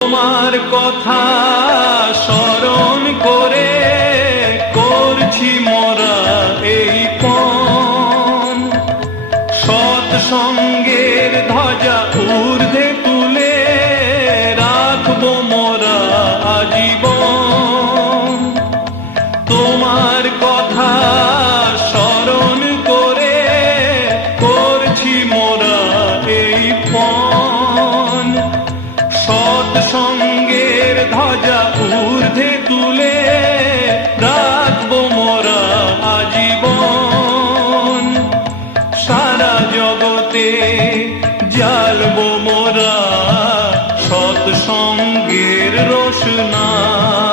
তোমার কথা স্মরণ করে করছি মোরা এই পণ, সৎসঙ্গের ধ্বজা ঊর্ধ্বে তুলে রাখবো মোরা আজীবন। তোমার কথা স্মরণ করে করছি মোরা এই পণ, সৎসঙ্গের ধ্বজা ঊর্ধ্বে তুলে রাখবো মোরা আজীবন। সারা জগতে জ্বালবো মোরা সৎসঙ্গের রোশনাই।